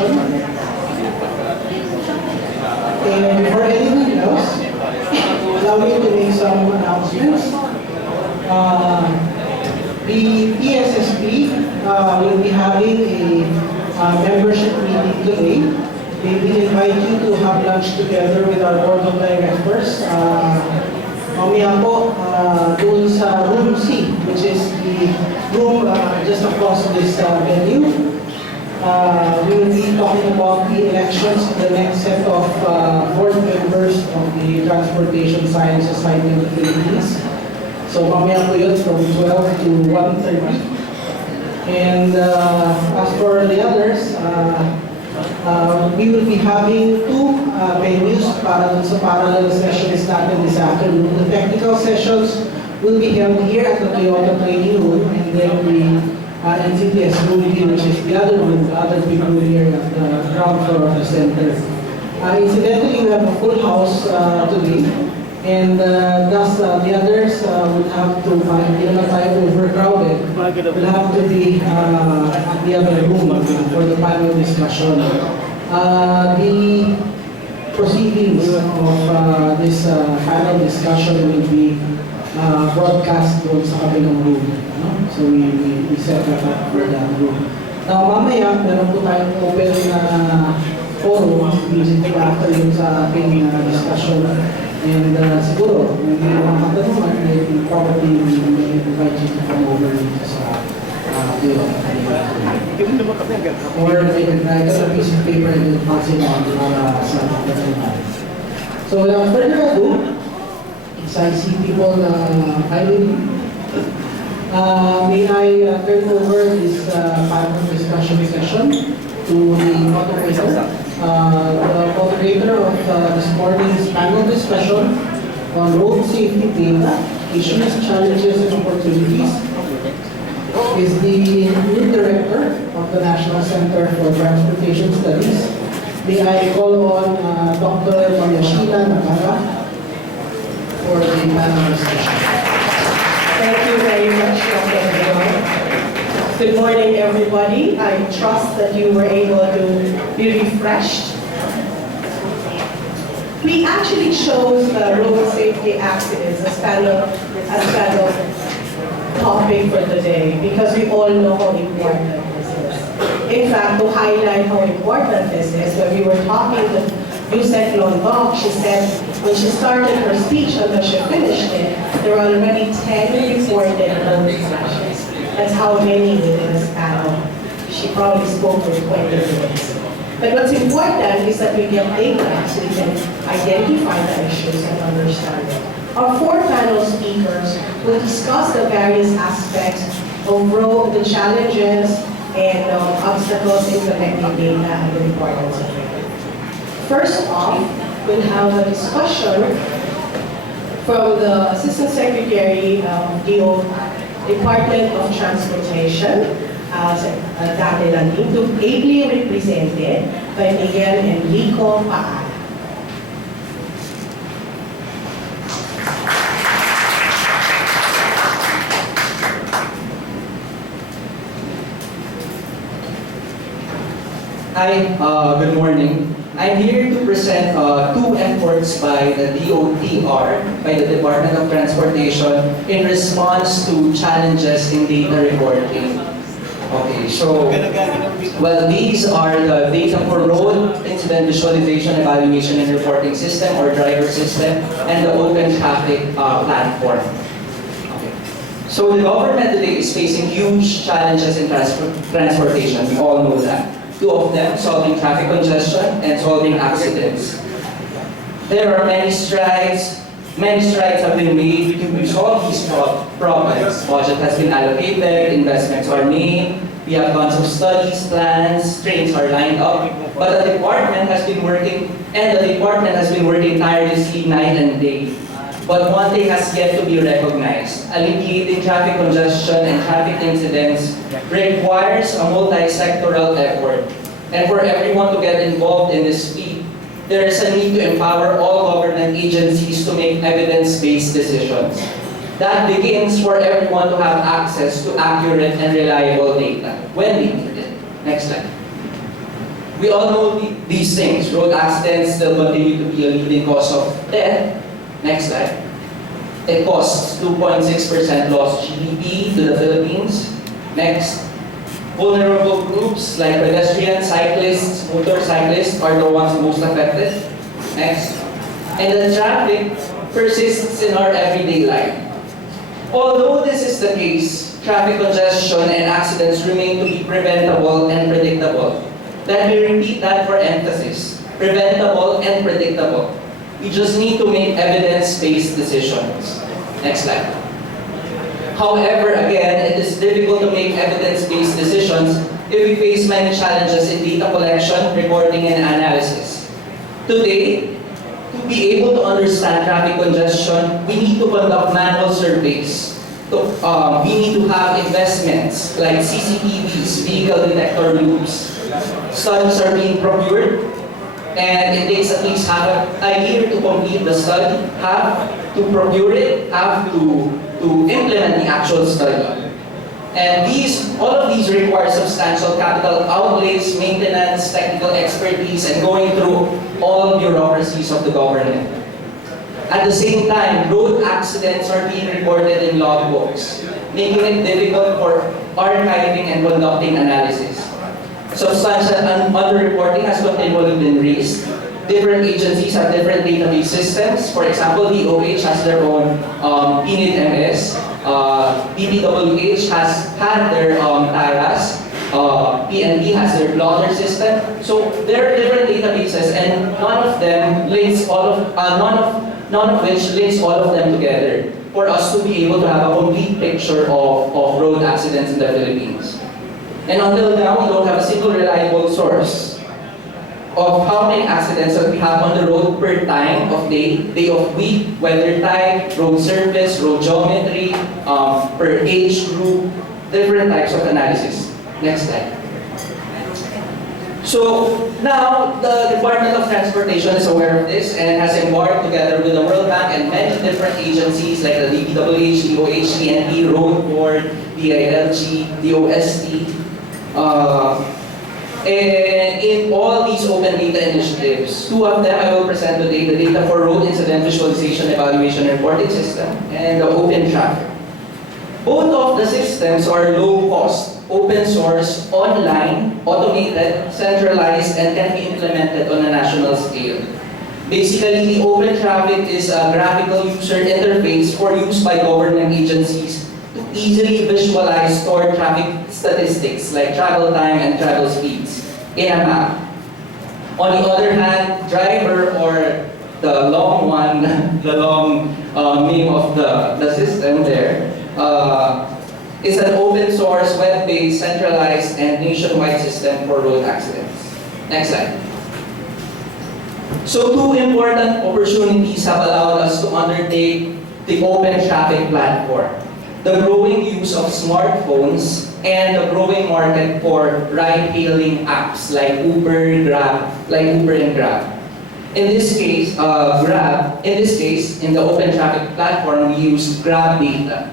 discussion. And before anything else, allow me to make some announcements. The TSSP will be having a membership meeting today. We will invite you to have lunch together with our board of directors. Mamaya po, doon sa room C, which is the room just across this venue. We will be talking about the elections of the next set of board members of the Transportation Science Society of the Philippines. So mamaya po yun from 12 to 1:30. And as for the others, we will be having two venues para dun sa parallel sessions natin this afternoon. The technical sessions will be held here at the Toyota Training Room, and then the NCTS room here, which is the other room, the other big room here at the ground floor of the center. Incidentally, we have a full house today, and thus the others would have to, hindi naman tayo overcrowded, will have to be at the other room for the panel discussion. The proceedings of this panel discussion will be broadcast doon sa kabilang room. So we set that up for that room. Now mamaya, meron po tayong open forum immediately after yun sa ating discussion. And siguro, may mga katanungan, we probably invite you to come over dito sa bureau. Or I can get a piece of paper and then pass it on para sa katanungan. So without further ado, I see people highly. May I turn over this panel discussion session to the moderator. The moderator of this morning's panel discussion on road safety data, issues, challenges, and opportunities is the new director of the National Center for Transportation Studies. May I call on Dr. Mayashila Nagara for the panel discussion. Thank you very much, Dr. John. Good morning, everybody. I trust that you were able to be refreshed. We actually chose road safety accidents as panel topic for today because we all know how important this is. In fact, to highlight how important this is, when we were talking to Yusek Longok, she said when she started her speech and when she finished it, there were already 10 reported road crashes. That's how many within a span of, she probably spoke for 20 minutes. But what's important is that we get data so we can identify the issues and understand it. Our four panel speakers will discuss the various aspects of road, the challenges and obstacles in collecting data and the importance of it. First off, we'll have a discussion from the Assistant Secretary of the Department of Transportation, Dati Landing, to ably represented by Miguel Enrico Paal. Hi, good morning. I'm here to present two efforts by the DOTR, by the Department of Transportation, in response to challenges in data reporting. Okay, so, well, these are the data for road incident visualization, evaluation, and reporting system, or driver system, and the open traffic platform. Okay. So the government today is facing huge challenges in transportation. We all know that. Two of them, solving traffic congestion and solving accidents. There are many strides have been made to resolve these problems. Budget has been allocated, investments are made, we have tons of studies, plans, trains are lined up, but the department has been working, tirelessly night and day. But one thing has yet to be recognized. Alleviating traffic congestion and traffic incidents requires a multi-sectoral effort. And for everyone to get involved in this feat, there is a need to empower all government agencies to make evidence-based decisions. That begins for everyone to have access to accurate and reliable data when we need it. Next slide. We all know these things. Road accidents still continue to be a leading cause of death. Next slide. It costs 2.6% lost GDP to the Philippines. Next. Vulnerable groups like pedestrians, cyclists, motorcyclists are the ones most affected. Next. And the traffic persists in our everyday life. Although this is the case, traffic congestion and accidents remain to be preventable and predictable. Let me repeat that for emphasis. Preventable and predictable. We just need to make evidence-based decisions. Next slide. However, again, it is difficult to make evidence-based decisions if we face many challenges in data collection, recording, and analysis. Today, to be able to understand traffic congestion, we need to conduct manual surveys. We need to have investments like CCTVs, vehicle detector loops. Studies are being procured, and it takes at least half a year to complete the study, half to procure it, half to implement the actual study. And all of these require substantial capital outlays, maintenance, technical expertise, and going through all bureaucracies of the government. At the same time, road accidents are being recorded in logbooks, making it difficult for archiving and conducting analysis. Substantial underreporting has continually been raised. Different agencies have different database systems. For example, DOH has their own PNID-MS. DPWH has had their TARAS. PNP has their blotter system. So there are different databases, and none of which links all of them together for us to be able to have a complete picture of road accidents in the Philippines. And until now, we don't have a single reliable source of how many accidents that we have on the road per time of day of week, weather type, road surface, road geometry, per age group, different types of analysis. Next slide. So now the Department of Transportation is aware of this and has embarked together with the World Bank and many different agencies like the DPWH, DOH, TNP, Road Board, DILG, DOST, and in all these open data initiatives, two of them I will present today: the Data for Road Incident Visualization Evaluation and Reporting System and the Open Traffic. Both of the systems are low cost, open source, online, automated, centralized, and can be implemented on a national scale. Basically, the Open Traffic is a graphical user interface for use by government agencies to easily visualize stored traffic statistics like travel time and travel speeds in a map. On the other hand, driver, or the long one, the long name of the system there, is an open source, web-based, centralized, and nationwide system for road accidents. Next slide. So two important opportunities have allowed us to undertake the Open Traffic platform: the growing use of smartphones and the growing market for ride-hailing apps like Uber and Grab. In this case, in the Open Traffic platform, we use Grab data.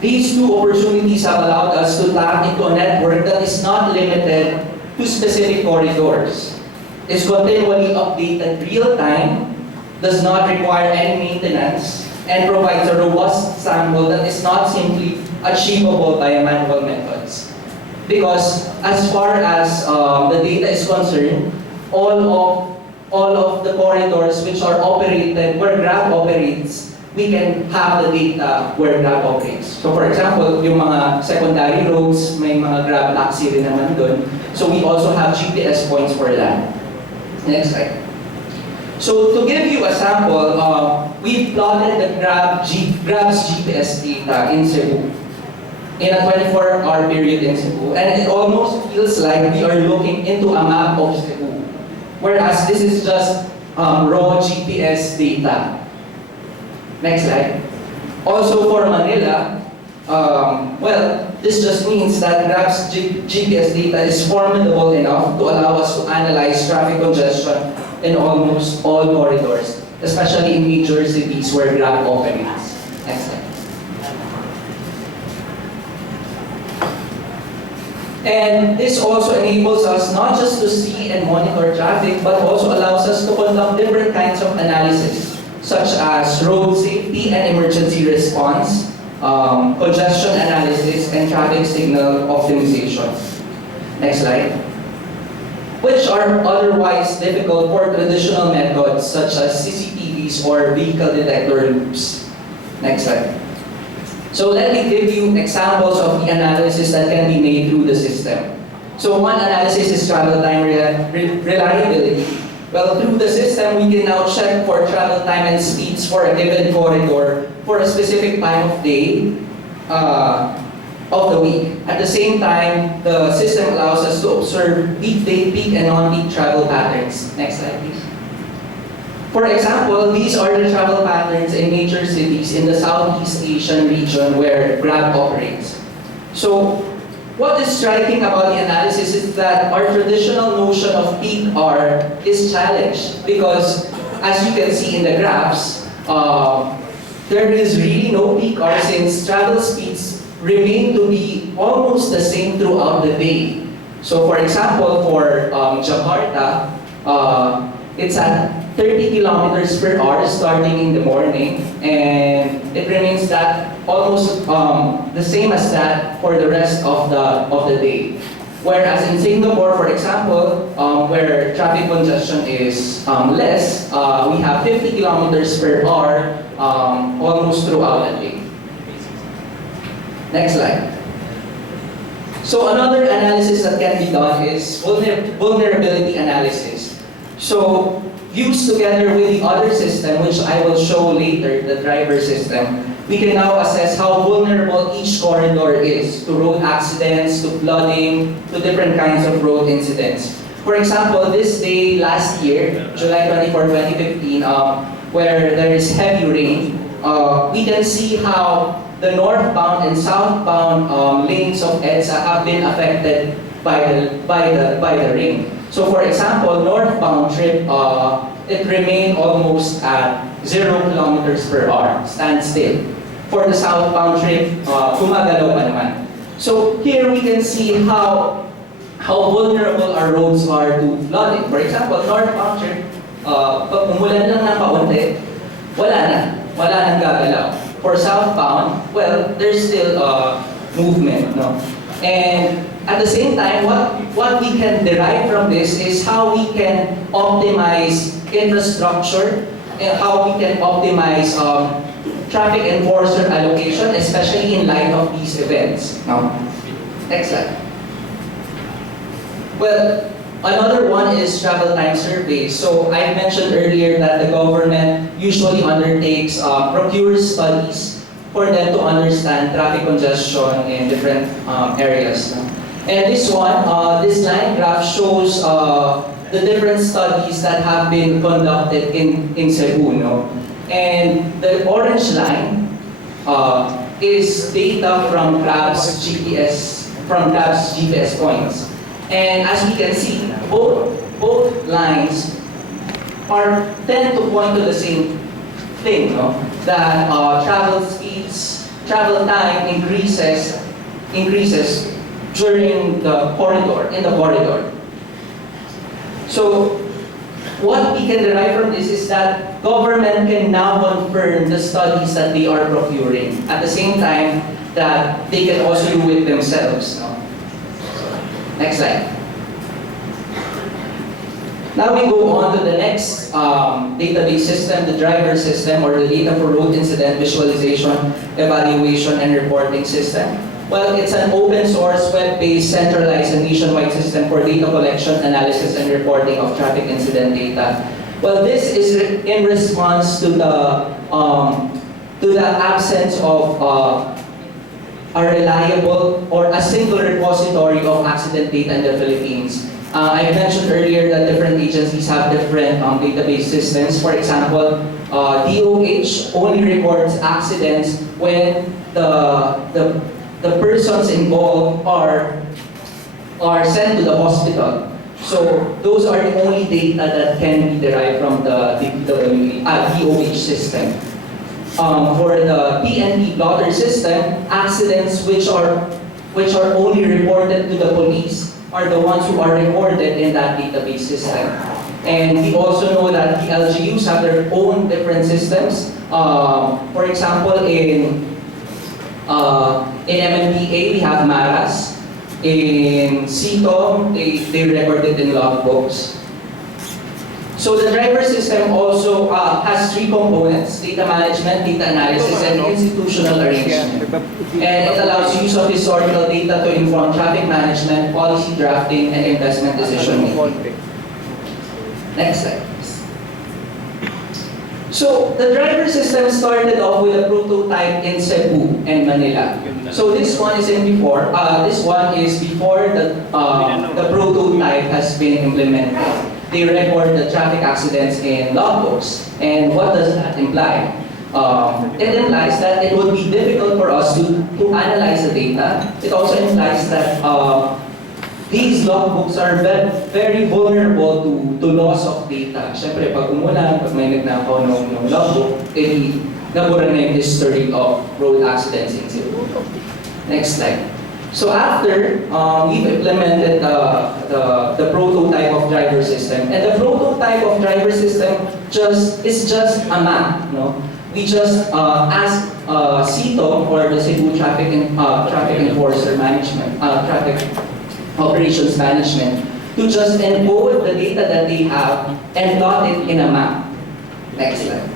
These two opportunities have allowed us to tap into a network that is not limited to specific corridors, is continually updated real-time, does not require any maintenance, and provides a robust sample that is not simply achievable by manual methods. Because as far as the data is concerned, all of the corridors which are operated, where Grab operates, we can have the data where Grab operates. So for example, yung mga secondary roads, may mga Grab taxi rin naman dun. So we also have GPS points for that. Next slide. So to give you a sample, we plotted the Grab's GPS data in Cebu in a 24-hour period in Cebu, and it almost feels like we are looking into a map of Cebu, whereas this is just raw GPS data. Next slide. Also for Manila, this just means that Grab's GPS data is formidable enough to allow us to analyze traffic congestion in almost all corridors, especially in major cities where Grab operates. Next slide. And this also enables us not just to see and monitor traffic, but also allows us to conduct different kinds of analysis, such as road safety and emergency response, congestion analysis, and traffic signal optimization. Next slide. Which are otherwise difficult for traditional methods such as CCTVs or vehicle detector loops. Next slide. So let me give you examples of the analysis that can be made through the system. So one analysis is travel time reliability. Well, through the system, we can now check for travel time and speeds for a given corridor for a specific time of day of the week. At the same time, the system allows us to observe weekday peak and non-peak travel patterns. Next slide, please. For example, these are the travel patterns in major cities in the Southeast Asian region where Grab operates. So, what is striking about the analysis is that our traditional notion of peak hour is challenged because, as you can see in the graphs, there is really no peak hour since travel speeds remain to be almost the same throughout the day. So, for example, for Jakarta, it's at 30 kilometers per hour starting in the morning, and it remains that almost the same as that for the rest of the day. Whereas in Singapore, for example, where traffic congestion is less, we have 50 kilometers per hour almost throughout the day. Next slide. So another analysis that can be done is vulnerability analysis. So used together with the other system, which I will show later, the driver system, we can now assess how vulnerable each corridor is to road accidents, to flooding, to different kinds of road incidents. For example, this day last year, July 24, 2015, where there is heavy rain, we can see how the northbound and southbound lanes of EDSA have been affected by the rain. So for example, northbound trip, it remained almost at 0 kilometers per hour, standstill. For the southbound trip, gumagalaw pa naman. So here we can see how vulnerable our roads are to flooding. For example, northbound trip, pag umulan lang ng paunti, wala nang gagalaw. For southbound, well, there's still movement, no? And at the same time, what we can derive from this is how we can optimize infrastructure and how we can optimize traffic enforcer allocation, especially in light of these events. Now, next slide. Well, another one is travel time surveys. So I mentioned earlier that the government usually undertakes procures studies for them to understand traffic congestion in different areas. And this one, this line graph shows the different studies that have been conducted in Cebu. No? And the orange line is data from Grab's GPS points. And as we can see, both lines tend to point to the same thing, no? That travel speeds, travel time increases during the corridor. So what we can derive from this is that government can now confirm the studies that they are procuring at the same time that they can also do it themselves. No? Next slide. Now we go on to the next database system, the driver system, or the data for road incident visualization, evaluation, and reporting system. Well, it's an open source, web-based, centralized, and nationwide system for data collection, analysis, and reporting of traffic incident data. Well, this is in response to the absence of a reliable or a single repository of accident data in the Philippines. I mentioned earlier that different agencies have different database systems. For example, DOH only records accidents when the persons involved are sent to the hospital. So those are the only data that can be derived from the DOH system. For the PNP plotter system, accidents which are which are only reported to the police, are the ones who are recorded in that database system. And we also know that the LGUs have their own different systems. For example, in MMDA, we have MARAS. In CTOM, they record it in logbooks. So the driver system also has three components: data management, data analysis, and institutional arrangement. And it allows use of historical data to inform traffic management, policy drafting, and investment decision making. Next slide, please. So the driver system started off with a prototype in Cebu and Manila. So this one is before the prototype has been implemented. They record the traffic accidents in logbooks. And what does that imply? It implies that it would be difficult for us to analyze the data. It also implies that these logbooks are very vulnerable to loss of data. Siyempre, pag umulan, pag may nagnakaw ng logbook, nabura na yung history of road accidents in Cebu. Next slide. So after we've implemented the prototype of driver system, and the prototype of driver system is just a map. No? We just asked CTOM, or the Cebu Traffic Enforcer Management, Traffic Operations Management, to just encode the data that they have and plot it in a map. Next slide.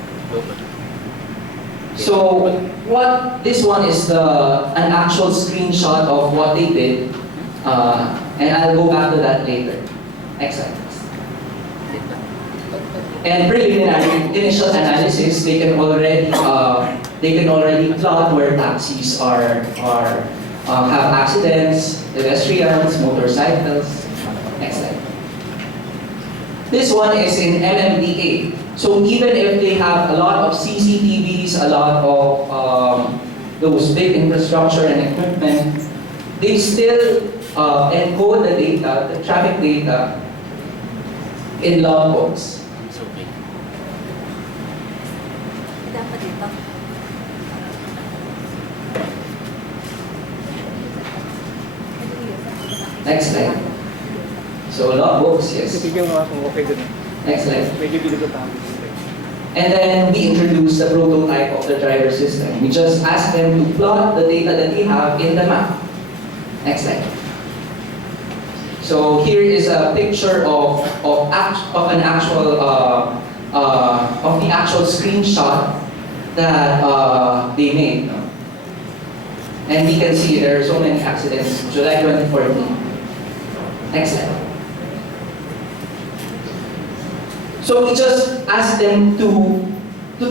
So what this one is an actual screenshot of what they did, and I'll go back to that later. Next slide. And preliminary initial analysis, they can already plot where taxis have accidents, pedestrians, motorcycles. Next slide. This one is in MMDA. So even if they have a lot of CCTVs, a lot of those big infrastructure and equipment, they still encode the data, the traffic data, in logbooks. Next slide. So logbooks, yes. Next slide. And then we introduce the prototype of the driver system. We just ask them to plot the data that they have in the map. Next slide. So here is a picture of the actual screenshot that they made. And we can see there are so many accidents. July 2014. Next slide. So we just ask them to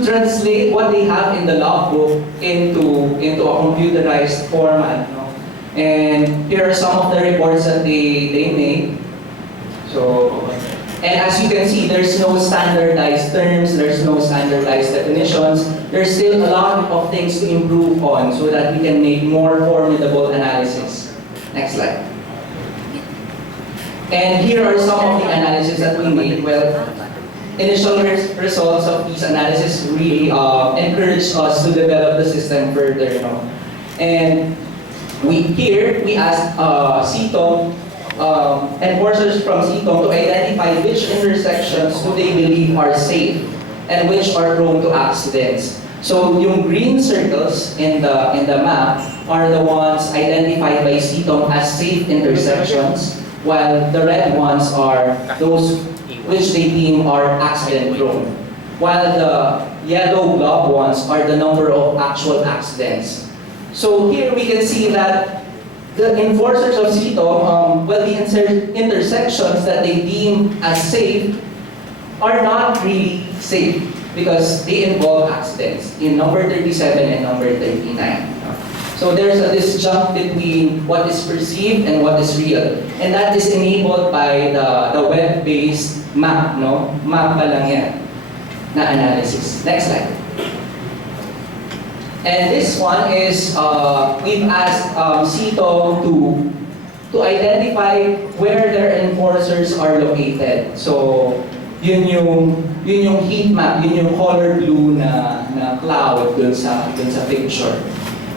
translate what they have in the logbook into a computerized format. No? And here are some of the reports that they made. So, and as you can see, there's no standardized terms, there's no standardized definitions. There's still a lot of things to improve on so that we can make more formidable analysis. Next slide. And here are some of the analysis that we made. Well, initial results of these analysis really encouraged us to develop the system further. You know? And we asked CTOM, enforcers from CTOM, to identify which intersections do they believe are safe and which are prone to accidents. So yung green circles in the map are the ones identified by CTOM as safe intersections, while the red ones are those which they deem are accident prone. While the yellow blob ones are the number of actual accidents. So here we can see that the enforcers of CTOM, the intersections that they deem as safe are not really safe because they involve accidents in number 37 and number 39. So there's a disjunct between what is perceived and what is real. And that is enabled by the web-based map, no? Map pa lang yan na analysis. Next slide. And this one is, we've asked CTOM to identify where their enforcers are located. So, yun yung heat map, yun yung color blue na cloud dun sa picture.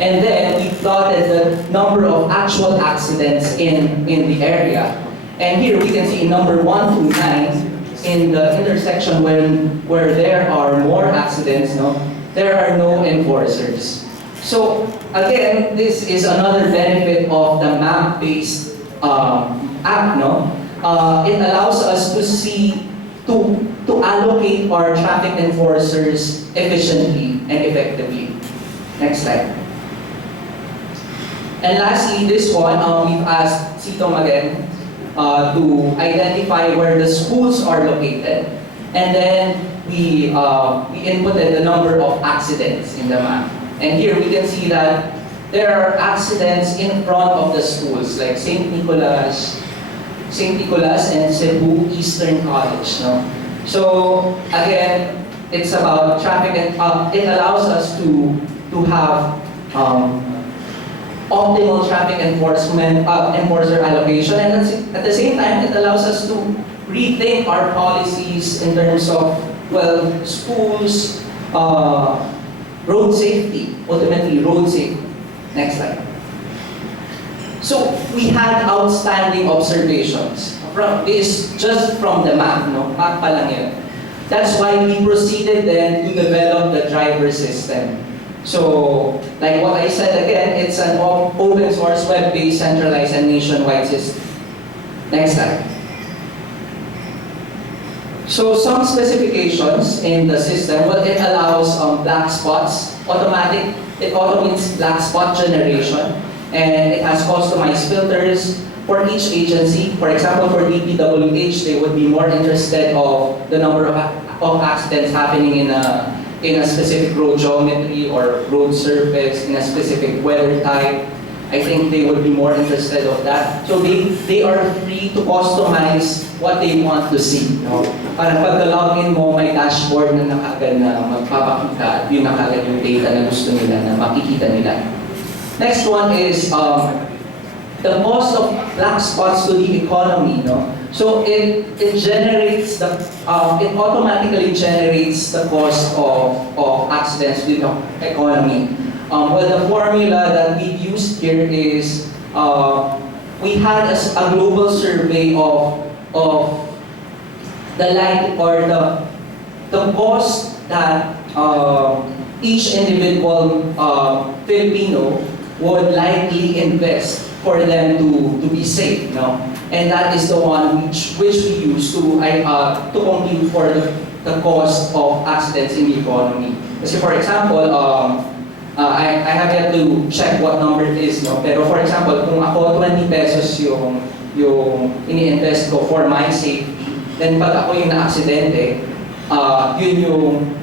And then we plotted the number of actual accidents in the area. And here we can see number 1 to 9, in the intersection where there are more accidents, no, there are no enforcers. So again, this is another benefit of the map-based app, no? It allows us to see, to allocate our traffic enforcers efficiently and effectively. Next slide. And lastly, this one, we've asked Sitom again to identify where the schools are located, and then we inputted the number of accidents in the map. And here we can see that there are accidents in front of the schools, like St. Nicholas and Cebu Eastern College. No? So again, it's about traffic, and it allows us to have optimal traffic enforcer allocation, and at the same time, it allows us to rethink our policies in terms of, well, schools, road safety, ultimately road safety. Next slide. So we had outstanding observations. This just from the map, no? Map pa lang yun. That's why we proceeded then to develop the driver system. So, like what I said again, it's an open source, web-based, centralized, and nationwide system. Next slide. So some specifications in the system, well, it allows black spots, it automates black spot generation, and it has customized filters for each agency. For example, for DPWH, they would be more interested of the number of accidents happening in a specific road geometry or road surface, in a specific weather type. I think they would be more interested of that. So they are free to customize what they want to see. No? Parang pagka-login mo, may dashboard na nakagad na magpapakita at yun nakagad yung data na gusto nila, na makikita nila. Next one is the cost of black spots to the economy. No? So it generates it automatically generates the cost of accidents to the economy. Well, the formula that we used here is we had a global survey of the light or the cost that each individual Filipino would likely invest for them to be safe, no? And that is the one which we use to compute for the cost of accidents in the economy. Kasi for example, I have yet to check what number it is, no? Pero for example, kung ako 20 pesos yung ini-invest ko for my safety, then pag ako yung na-aksidente, yun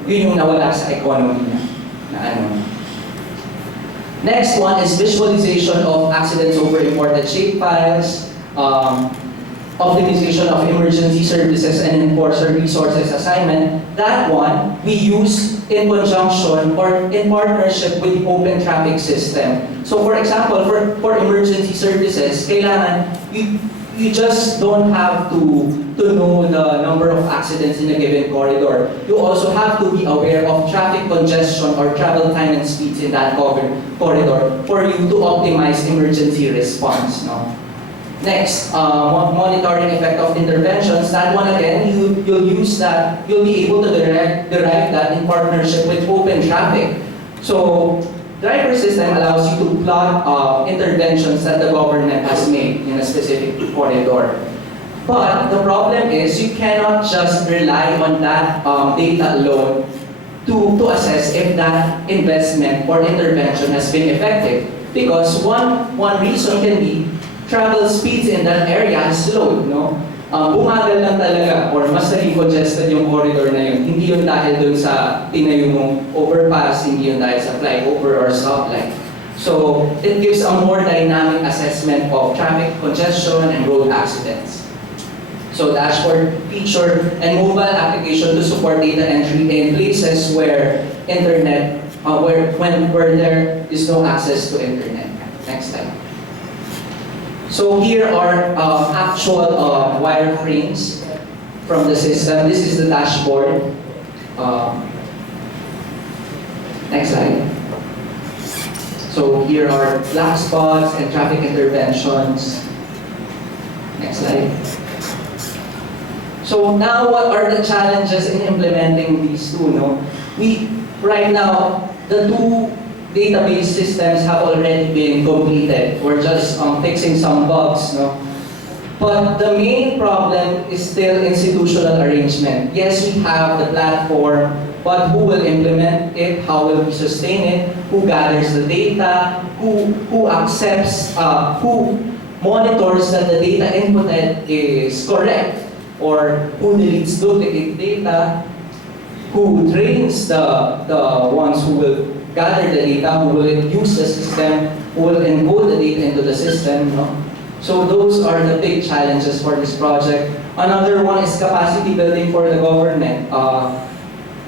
yung nawala sa economy na ano. Next one is visualization of accidents over imported shapefiles, optimization of emergency services and enforcer resources assignment. That one we use in conjunction or in partnership with the open traffic system. So for example, for emergency services, kailangan you just don't have to know the number of accidents in a given corridor. You also have to be aware of traffic congestion or travel time and speeds in that corridor for you to optimize emergency response. No? Next, monitoring effect of interventions. That one again, you'll use that. You'll be able to derive that in partnership with open traffic. So, driver system allows you to plot interventions that the government has made in a specific corridor. But the problem is you cannot just rely on that data alone to assess if that investment or intervention has been effective. Because one reason can be travel speeds in that area is slow, no? Bumagal lang talaga or mas naging congested yung corridor na yun. Hindi yun dahil dun sa tinayo mong overpass, hindi yun dahil sa flyover or stoplight. So, it gives a more dynamic assessment of traffic congestion and road accidents. So, dashboard feature and mobile application to support data entry in places where internet, where there is no access to internet. Next slide. So here are actual wireframes from the system. This is the dashboard. Next slide. So here are black spots and traffic interventions. Next slide. So now what are the challenges in implementing these two? No? Right now, the two database systems have already been completed. We're just fixing some bugs. No? But the main problem is still institutional arrangement. Yes, we have the platform, but who will implement it? How will we sustain it? Who gathers the data? Who accepts, who monitors that the data inputted is correct? Or who deletes duplicate data? Who trains the ones who will gather the data, who will use the system, who will encode the data into the system? No? So those are the big challenges for this project. Another one is capacity building for the government.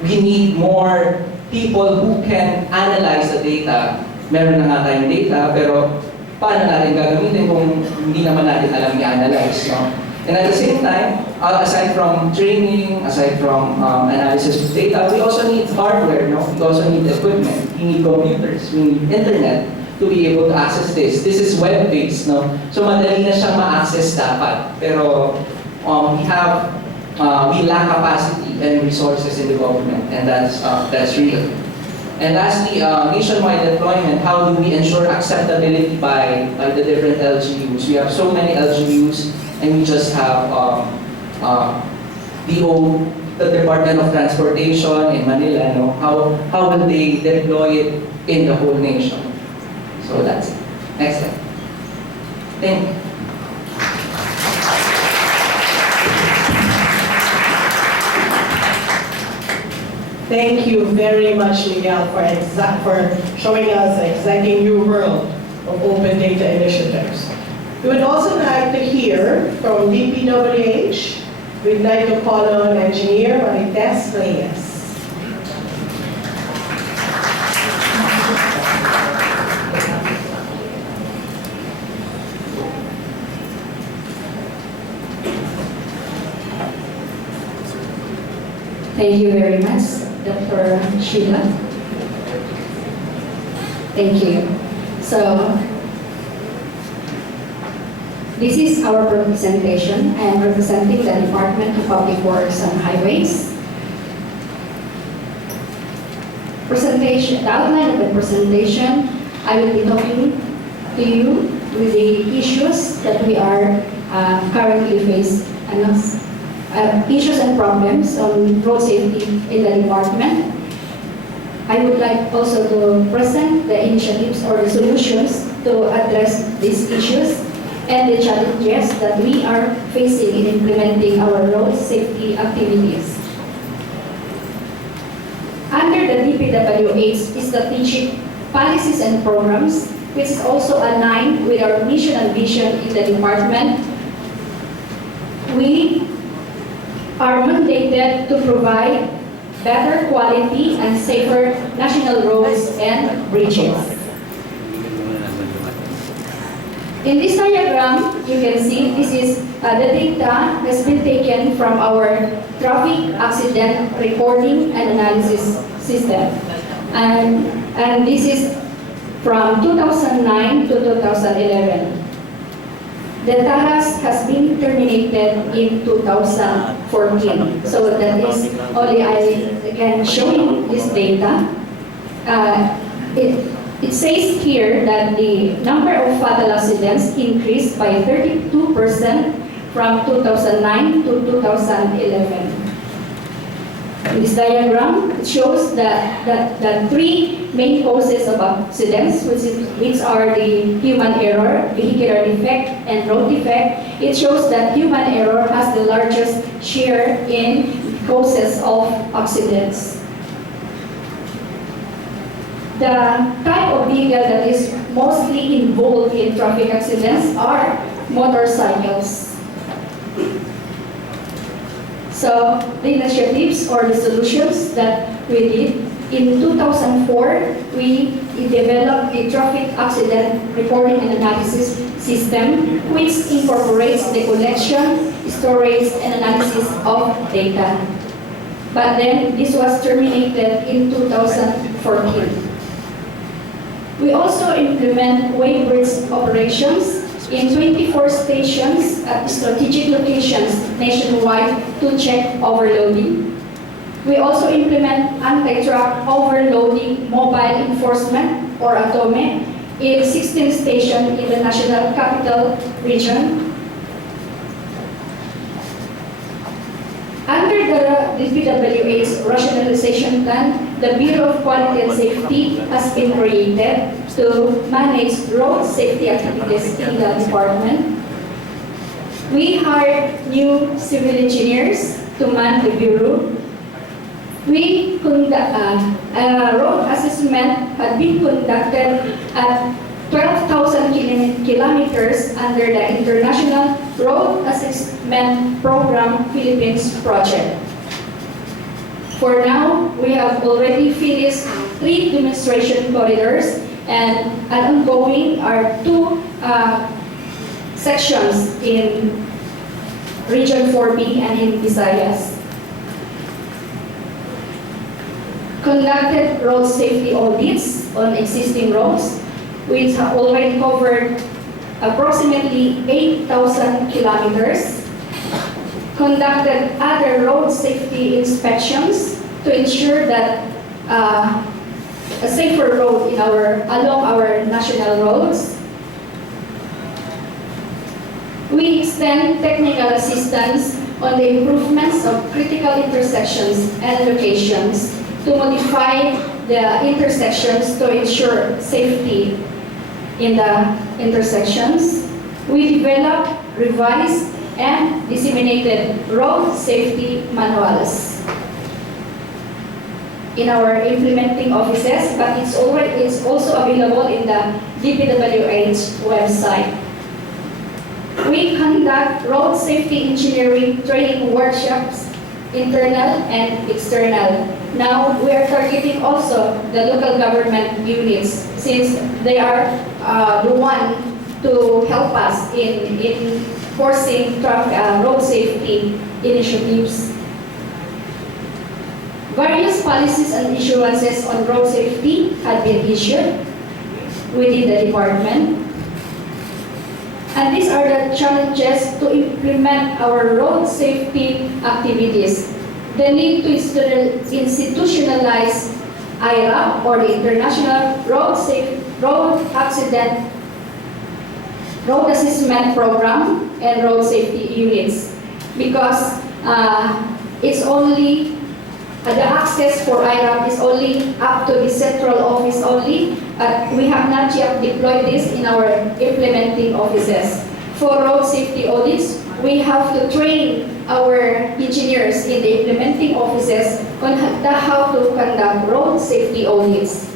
We need more people who can analyze the data. Meron na nga tayong data, pero paano natin gagamitin kung hindi naman natin alam i-analyze, no? And at the same time, aside from training, aside from analysis of data, we also need hardware, no? We also need equipment. We need computers, we need internet to be able to access this. This is web-based, no? So madali na siyang ma-access dapat. Pero we lack capacity and resources in the government, and that's real. And lastly, nationwide deployment. How do we ensure acceptability by the different LGUs? We have so many LGUs, and we just have the Department of Transportation in Manila. No? How will they deploy it in the whole nation? So that's it. Next slide. Thank you. Thank you very much, Miguel, for showing us an exciting new world of open data initiatives. We would also like to hear from DPWH. We'd like to call on Engineer Marites Reyes. Thank you very much, Dr. Sheila. Thank you. So, this is our presentation. I am representing the Department of Public Works and Highways. The outline of the presentation, I will be talking to you with the issues that we are currently facing. Issues and problems on road safety in the department. I would like also to present the initiatives or the solutions to address these issues and the challenges that we are facing in implementing our road safety activities. Under the DPWH strategic policies and programs, which is also aligned with our mission and vision in the department, we are mandated to provide better quality and safer national roads and bridges. In this diagram, you can see this is the data has been taken from our traffic accident recording and analysis system. And this is from 2009 to 2011. The TARAS has been terminated in 2014. So that is only I can show you this data. It says here that the number of fatal accidents increased by 32% from 2009 to 2011. In this diagram, it shows that the three main causes of accidents, which are the human error, vehicular defect, and road defect. It shows that human error has the largest share in causes of accidents. The type of vehicle that is mostly involved in traffic accidents are motorcycles. So the initiatives or the solutions that we did, in 2004, we developed a traffic accident reporting and analysis system which incorporates the collection, storage, and analysis of data. But then this was terminated in 2014. We also implement weighbridge operations in 24 stations at strategic locations nationwide to check overloading. We also implement anti-truck overloading mobile enforcement or ATOME in 16 stations in the National Capital Region. Under the DPWH rationalization plan, the Bureau of Quality and Safety has been created to manage road safety activities in the department. We hired new civil engineers to man the Bureau. We conduct road assessment had been conducted at 12,000 kilometers under the International Road Assessment Program Philippines project. For now, we have already finished 3 demonstration corridors and ongoing are 2 sections in Region 4B and in Visayas. Conducted road safety audits on existing roads, which have already covered approximately 8,000 kilometers. Conducted other road safety inspections to ensure that a safer road along our national roads. We extend technical assistance on the improvements of critical intersections and locations to modify the intersections to ensure safety in the intersections. We developed, revised, and disseminated road safety manuals in our implementing offices, but it's also available in the DPWH website. We conduct road safety engineering training workshops, internal and external. Now we are targeting also the local government units since they are the one to help us in enforcing road safety initiatives. Various policies and issuances on road safety have been issued within the department. And these are the challenges to implement our road safety activities. The need to institutionalize IRAP or the International Road Assessment Program and Road Safety Units, because it's only the access for IRAP is only up to the central office only. We have not yet deployed this in our implementing offices. For road safety audits, we have to train our engineers in the implementing offices on how to conduct road safety audits.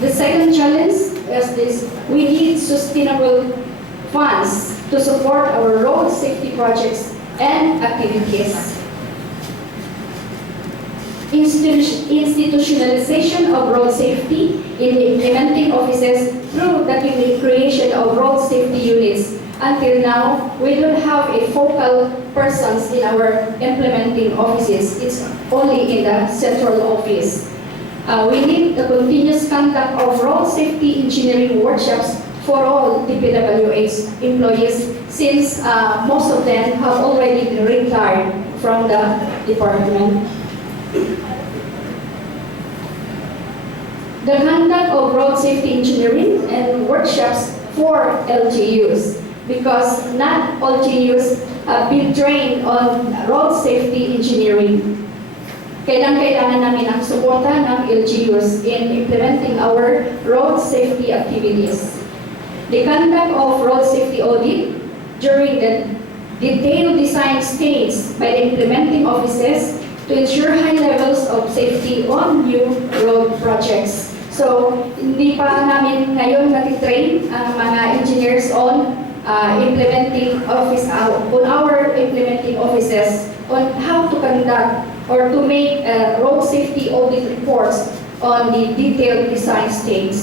The second challenge is this: we need sustainable funds to support our road safety projects and activities. Institutionalization of road safety in the implementing offices through the creation of road safety units. Until now, we don't have a focal persons in our implementing offices. It's only in the central office. We need the continuous conduct of road safety engineering workshops for all DPWH employees, since most of them have already been retired from the department. The conduct of road safety engineering and workshops for LGUs, because not all LGUs have been trained on road safety engineering. Kailangan namin ang suporta ng LGUs in implementing our road safety activities. The conduct of road safety audit during the detailed design stage by the implementing offices to ensure high levels of safety on new road projects. So, hindi pa namin ngayon natitrain ang mga engineers on implementing office on our implementing offices on how to conduct or to make road safety audit reports on the detailed design stage.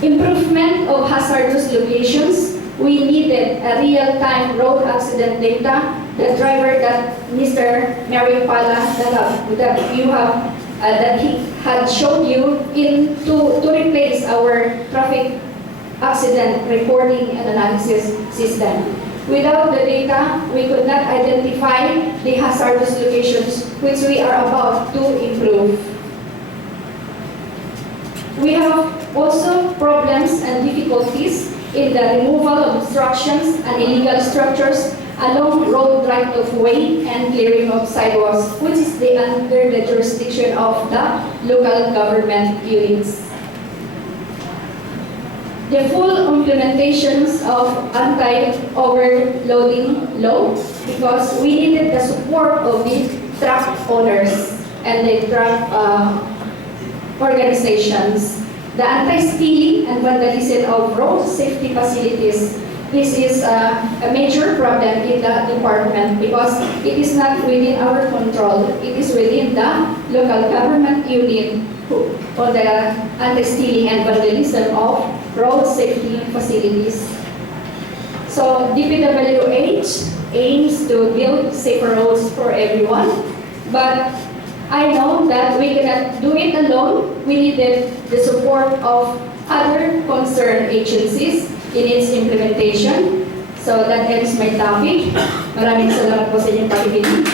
Improvement of hazardous locations. We needed a real-time road accident data. The driver that Mr. Mary Pala that you have that he had showed you to replace our traffic accident reporting and analysis system. Without the data, we could not identify the hazardous locations which we are about to improve. We have also problems and difficulties in the removal of obstructions and illegal structures along road right-of-way and clearing of sidewalks, which is under the jurisdiction of the local government units. The full implementations of anti-overloading law, because we needed the support of the truck owners and the truck organizations. The anti-stealing and vandalism of road safety facilities, this is a major problem in the department because it is not within our control. It is within the local government unit on the anti-stealing and vandalism of road safety facilities. So DPWH aims to build safer roads for everyone, but I know that we cannot do it alone. We needed the support of other concerned agencies in its implementation. So that ends my topic. Maraming salamat po sa inyong pakikinig.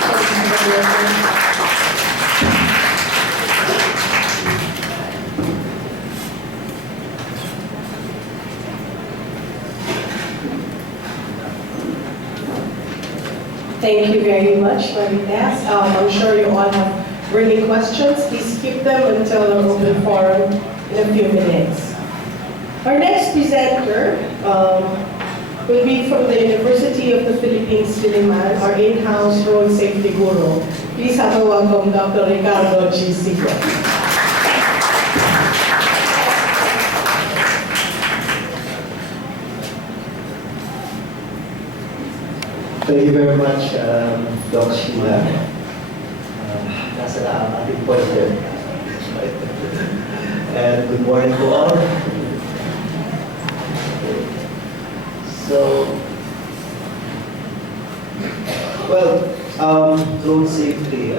Thank you very much, Maritas. I'm sure you all have burning questions. Please keep them until our open forum in a few minutes. Our next presenter will be from the University of the Philippines, Diliman, our in-house road safety guru. Please have a welcome, Dr. Ricardo G. Sigua. Thank you very much, Doc Sheila. Nasa na ang ating pointer. And good morning to all. So, well, road safety.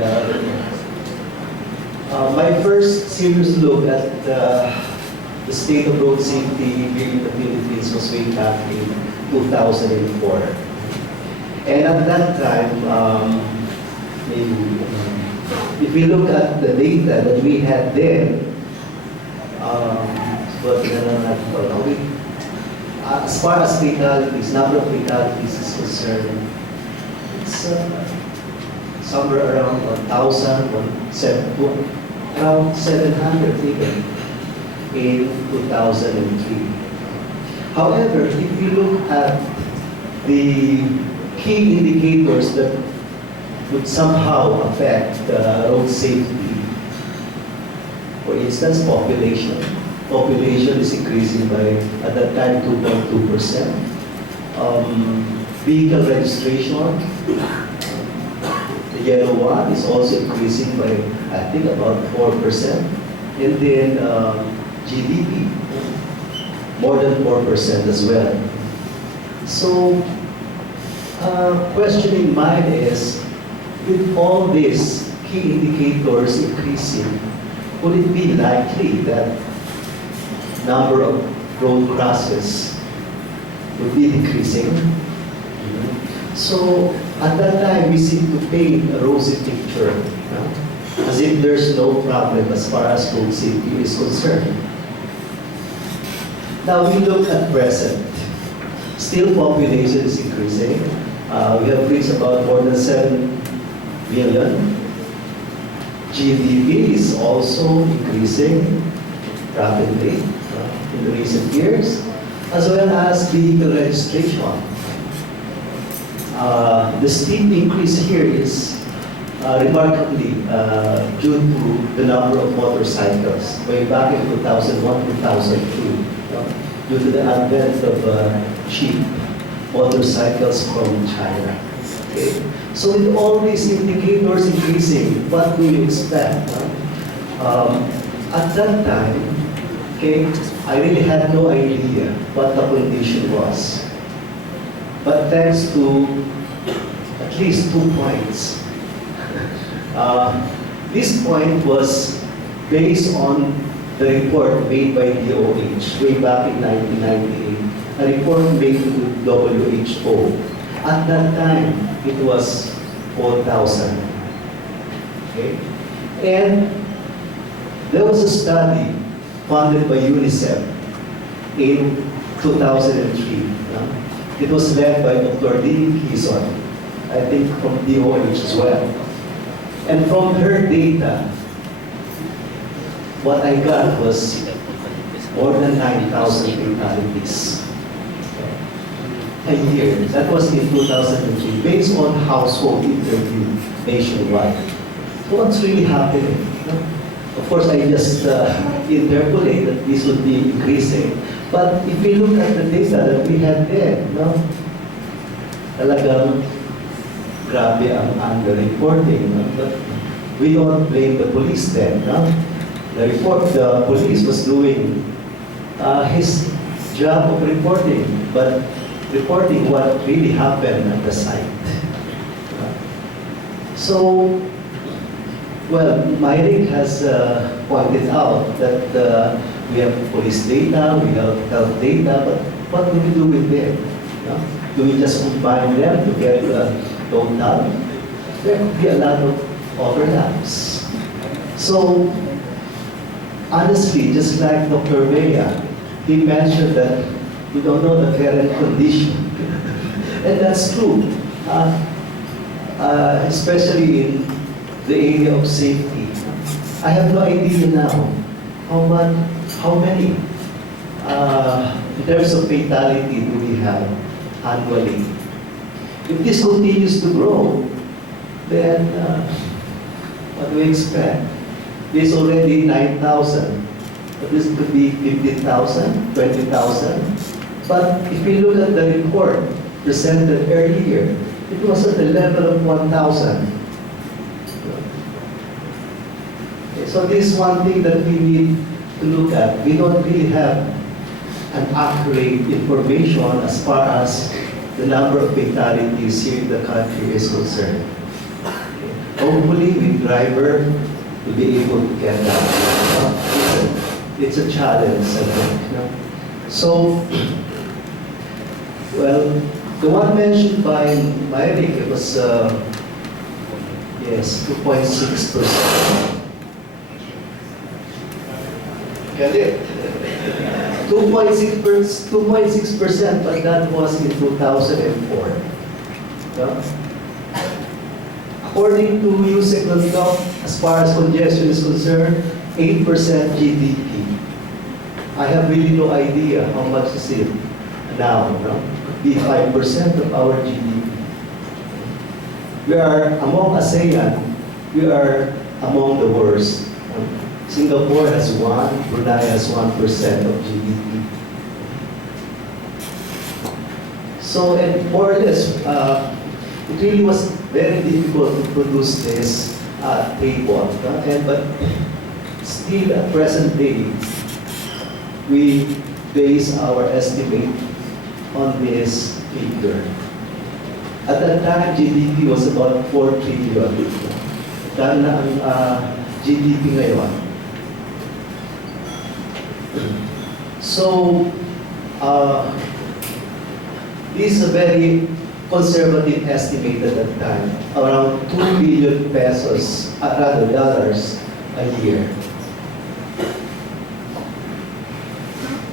My first serious look at the state of road safety here in the Philippines was way back in 2004. And at that time, if we look at the data that we had then, as far as fatalities, number of fatalities is concerned, it's somewhere around 1,000, around 700 even in 2003. However, if you look at the key indicators that would somehow affect road safety, for instance, population. Population is increasing by, at that time, 2.2%. Vehicle registration, the yellow one, is also increasing by, I think, about 4%. And then GDP, more than 4% as well. So, question in mind is, with all these key indicators increasing, would it be likely that number of road crosses would be decreasing? So at that time, we seem to paint a rosy picture, as if there's no problem as far as road safety is concerned. Now we look at present. Still, population is increasing. We have reached about more than 7 million. GDP is also increasing rapidly in the recent years, as well as vehicle registration. The steep increase here is remarkably due to the number of motorcycles way back in 2001-2002, due to the advent of cheap motorcycles from China. Okay? So with all these indicators increasing, what do you expect? At that time, okay, I really had no idea what the condition was. But thanks to at least 2 points, This point was based on the report made by DOH way back in 1998, a report made to WHO. At that time, it was 4,000. Okay? And there was a study funded by UNICEF in 2003. It was led by Dr. Lee Kison, I think from DOH as well. And from her data, what I got was more than 9,000 fatalities a year. That was in 2003, based on household interview nationwide. So what's really happening? Of course, I just interpolate that this would be increasing. But if we look at the data that we had there, talagang grabe ang underreporting. But we don't blame the police then. The police was doing his job of reporting, but reporting what really happened at the site. So, well, Myrick has pointed out that we have police data, we have health data, but what do we do with them? Do we just combine them to get the total? There could be a lot of overlaps. So, honestly, just like Dr. Bea, he mentioned that we don't know the current condition. And that's true, especially in the area of safety. I have no idea now how many in terms of fatality do we have annually. If this continues to grow, then what do we expect? There's already 9,000. But this could be 15,000, 20,000. But if we look at the report presented earlier, it was at the level of 1,000. So this is one thing that we need to look at. We don't really have an accurate information as far as the number of fatalities here in the country is concerned. Hopefully, with driver, to be able to get that. It's a challenge, I think. So, well, the one mentioned by Myrick, it was, yes, 2.6%. Get it? 2.6%, but that was in 2004. According to USEC London, as far as congestion is concerned, 8% GDP. I have really no idea how much is it now. Could be 5% of our GDP. We are among ASEAN, we are among the worst. Singapore has 1, Brunei has 1% of GDP. So, and more or less, it really was very difficult to produce this table. But still, at present day, we base our estimate on this figure. At that time, GDP was about 4 trillion. Dahil na ang GDP ngayon. So, this is a very conservative estimate at that time, around 2 billion pesos, rather dollars a year.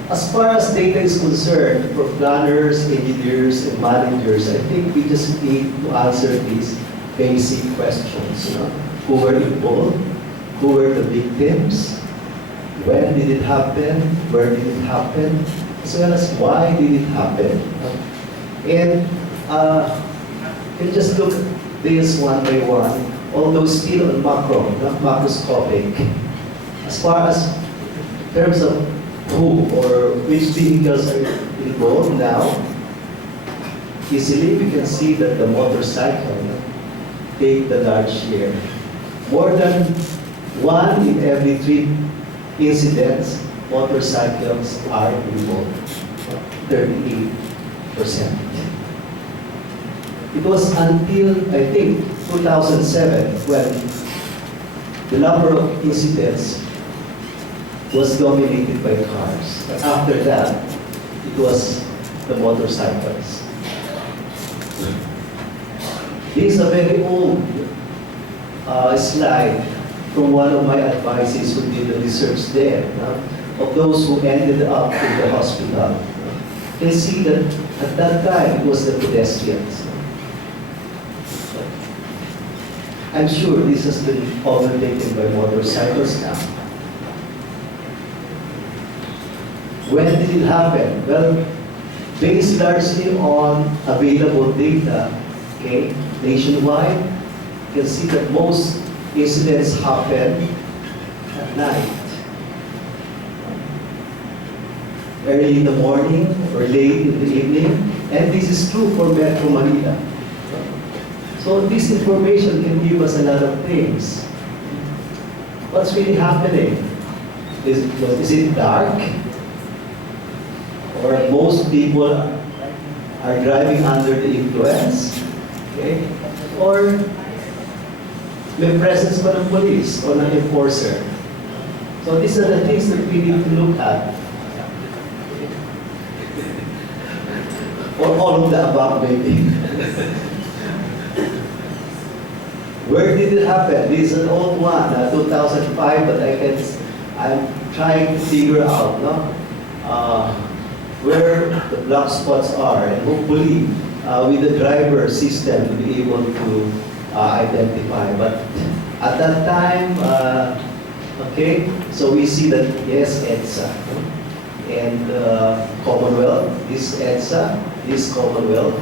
As far as data is concerned, for planners, engineers, and managers, I think we just need to answer these basic questions. Who were involved? Who were the victims? When did it happen? Where did it happen? As well as why did it happen? And you just look at this one by one, although still on macro, not macroscopic. As far as in terms of who or which vehicles are involved now, easily we can see that the motorcycle take the large share. More than 1 in every 3 incidents, motorcycles are involved, 38%. It was until, I think, 2007 when the number of incidents was dominated by cars. But after that, it was the motorcycles. This is a very old slide from one of my advisors who did the research there, of those who ended up in the hospital. They see that at that time it was the pedestrians. I'm sure this has been overtaken by motorcycles now. When did it happen? Well, based largely on available data, okay, nationwide, you can see that most incidents happen at night. Early in the morning or late in the evening, and this is true for Metro Manila. So this information can give us a lot of things. What's really happening? Is it dark? Or most people are driving under the influence? Okay? Or may presence pa ng police or ng enforcer? So these are the things that we need to look at. Or all of the above, maybe. Where did it happen? This is an old one, 2005, but I'm trying to figure out where the black spots are, and hopefully with the driver system to be able to identify. But at that time, okay, so we see that yes, EDSA. And Commonwealth, this EDSA, this Commonwealth,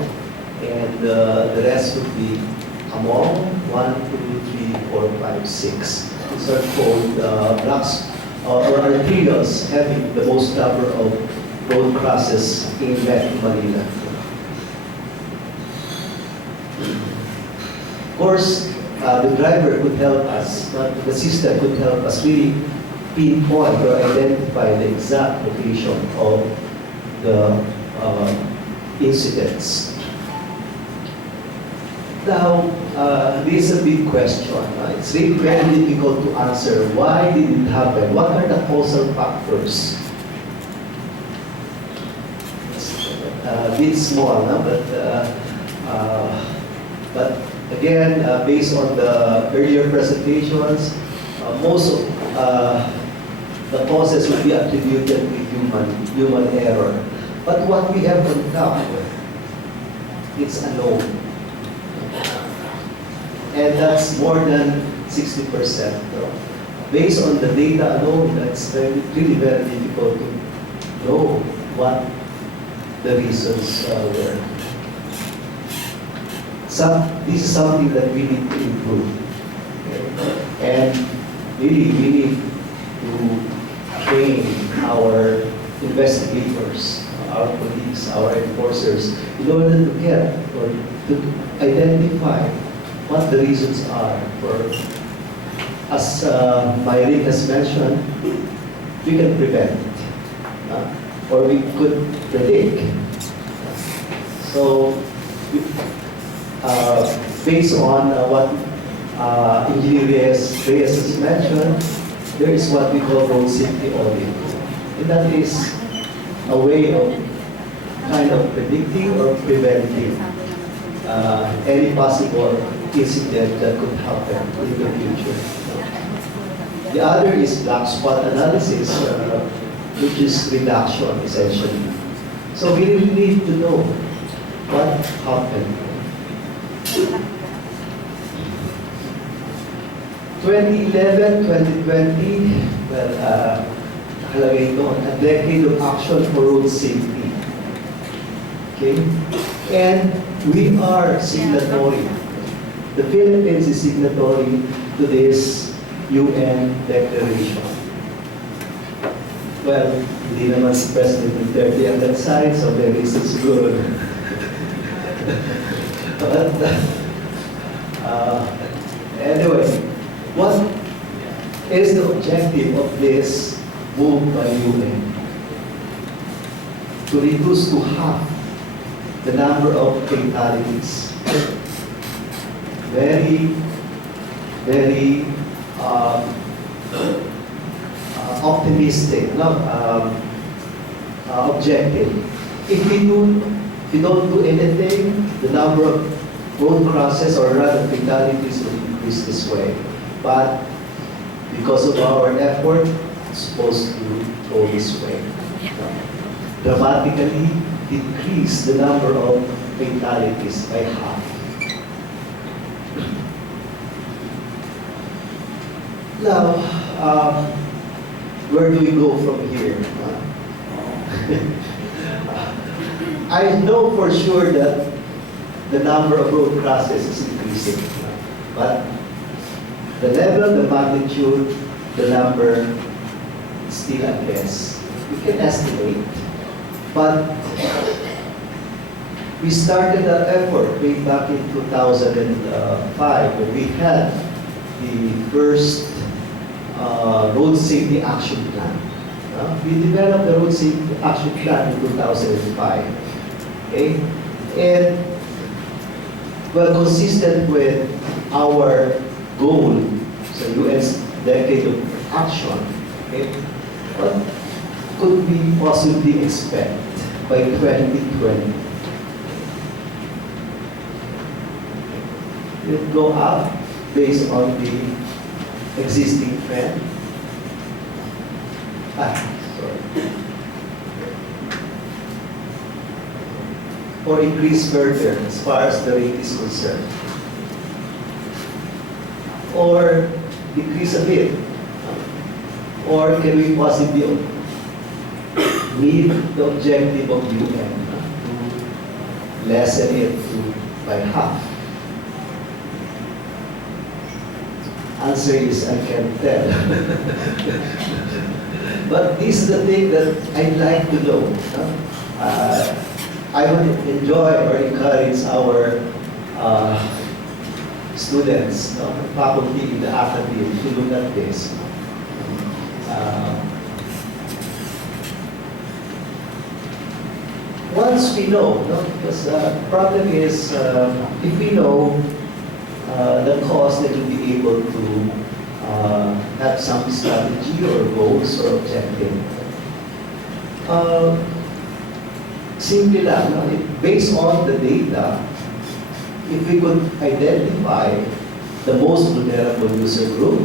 and the rest would be among 1, 2, 3, 4, 5, 6. These are called blocks or arterials having the most number of road crosses in Metro Manila. Of course, the driver could help us, the system could help us really pinpoint or identify the exact location of the incidents. Now, this is a big question. It's really very difficult to answer. Why did it happen? What are the causal factors? It's a bit small, no? But again, based on the earlier presentations, most of the causes will be attributed to human error. But what we have uncovered, it's unknown. And that's more than 60%. No? Based on the data alone, that's really very difficult to know what the reasons were. This is something that we need to improve. Okay? And really, we need to train our investigators, our police, our enforcers, in order to get or to identify what the reasons are for, as Myrin has mentioned, we can prevent or we could predict. So, based on what Engineer Reyes has mentioned, there is what we call road safety audit. And that is a way of kind of predicting or preventing any possible incident that could happen in the future. The other is black spot analysis, which is reduction essentially. So we really need to know what happened. 2011, 2020, well, nakalagay ito, a decade of action for road safety. Okay? And we are signatory. The Philippines is signatory to this UN declaration. Well, hindi naman si President Duterte on that side, so there is siguro. But, anyway, what is the objective of this move by UN? To reduce to half the number of fatalities. Very, very optimistic, no, objective. If we don't do anything, the number of road crosses or rather fatalities will increase this way. But because of our effort, it's supposed to go this way. Dramatically decrease the number of fatalities by half. Now, where do we go from here? I know for sure that the number of road crosses is increasing, but the level, the magnitude, the number, is still a guess. We can estimate, but we started that effort way back in 2005 when we had the first road safety action plan. We developed the road safety action plan in 2005. Okay? And well, consistent with our goal, so UN's decade of action, okay? What could we possibly expect by 2020? It will go up based on the existing trend. Sorry. Or increase further as far as the rate is concerned. Or decrease a bit. Or can we possibly meet the objective of UN to lessen it by half? Answer is I can't tell. But this is the thing that I'd like to know. I would enjoy or encourage our students, faculty in the academy to look at this. Once we know, because the problem is if we know the cause, then we'll be able to have some strategy or goals or objective. Simply lang, based on the data, if we could identify the most vulnerable user group,